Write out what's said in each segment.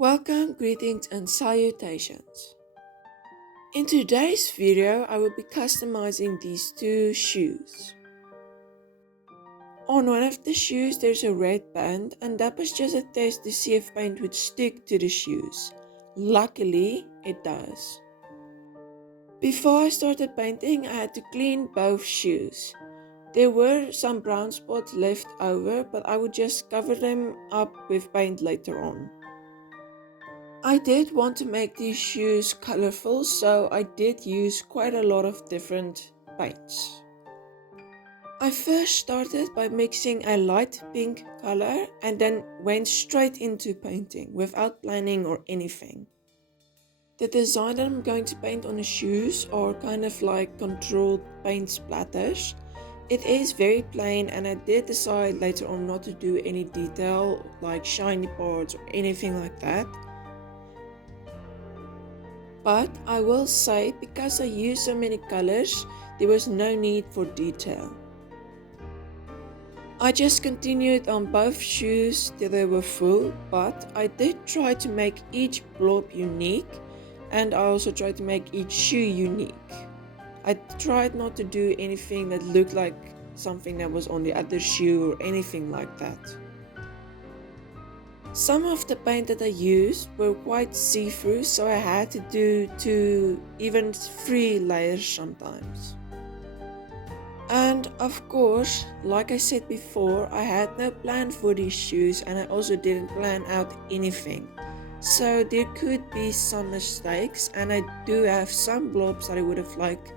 Welcome, greetings and salutations. In today's video, I will be customizing these two shoes. On one of the shoes there's a red band, and that was just a test to see if paint would stick to the shoes. Luckily, it does. Before I started painting, I had to clean both shoes. There were some brown spots left over, but I would just cover them up with paint later on. I did want to make these shoes colorful, so I did use quite a lot of different paints. I first started by mixing a light pink color and then went straight into painting without planning or anything. The design that I'm going to paint on the shoes are kind of like controlled paint splatters. It is very plain, and I did decide later on not to do any detail like shiny parts or anything like that. But I will say, because I used so many colors, there was no need for detail. I just continued on both shoes till they were full, but I did try to make each blob unique, and I also tried to make each shoe unique. I tried not to do anything that looked like something that was on the other shoe or anything like that. Some of the paint that I used were quite see-through, so I had to do 2, even 3 layers sometimes. And of course, like I said before, I had no plan for these shoes, and I also didn't plan out anything. So there could be some mistakes, and I do have some blobs that I would have liked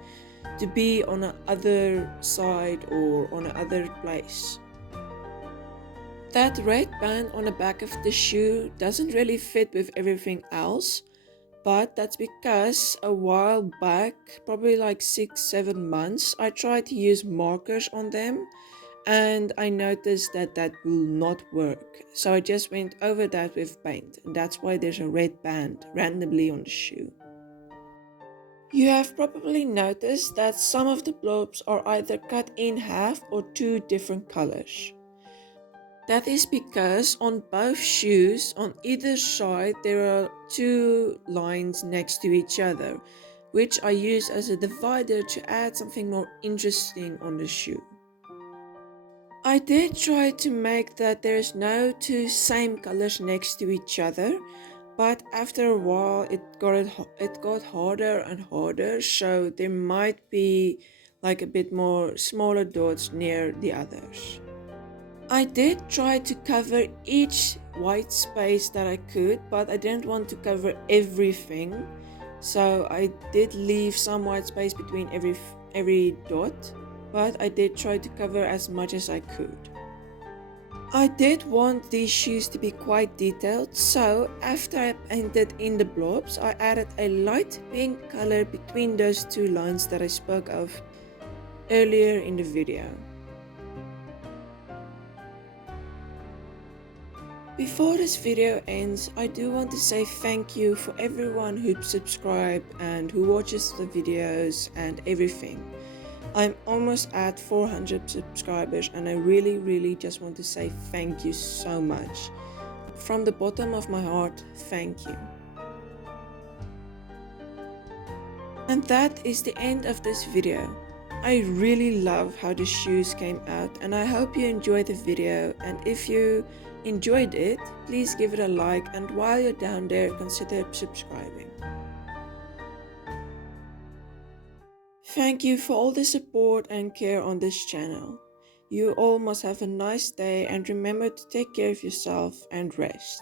to be on the other side or on the other place. That red band on the back of the shoe doesn't really fit with everything else, but that's because a while back, probably like 6-7 months, I tried to use markers on them, and I noticed that that will not work. So I just went over that with paint, and that's why there's a red band randomly on the shoe. You have probably noticed that some of the blobs are either cut in half or 2 different colors. That is because on both shoes, on either side, there are 2 lines next to each other, which I use as a divider to add something more interesting on the shoe. I did try to make that there's no 2 same colors next to each other, but after a while it got harder and harder, so there might be like a bit more smaller dots near the others. I did try to cover each white space that I could, but I didn't want to cover everything, so I did leave some white space between every dot, but I did try to cover as much as I could. I did want these shoes to be quite detailed, so after I painted in the blobs, I added a light pink color between those 2 lines that I spoke of earlier in the video. Before this video ends, I do want to say thank you for everyone who subscribed and who watches the videos and everything. I'm almost at 400 subscribers, and I really just want to say thank you so much. From the bottom of my heart, thank you. And that is the end of this video. I really love how the shoes came out, and I hope you enjoyed the video, and if you enjoyed it, please give it a like, and while you're down there, consider subscribing. Thank you for all the support and care on this channel. You all must have a nice day, and remember to take care of yourself and rest.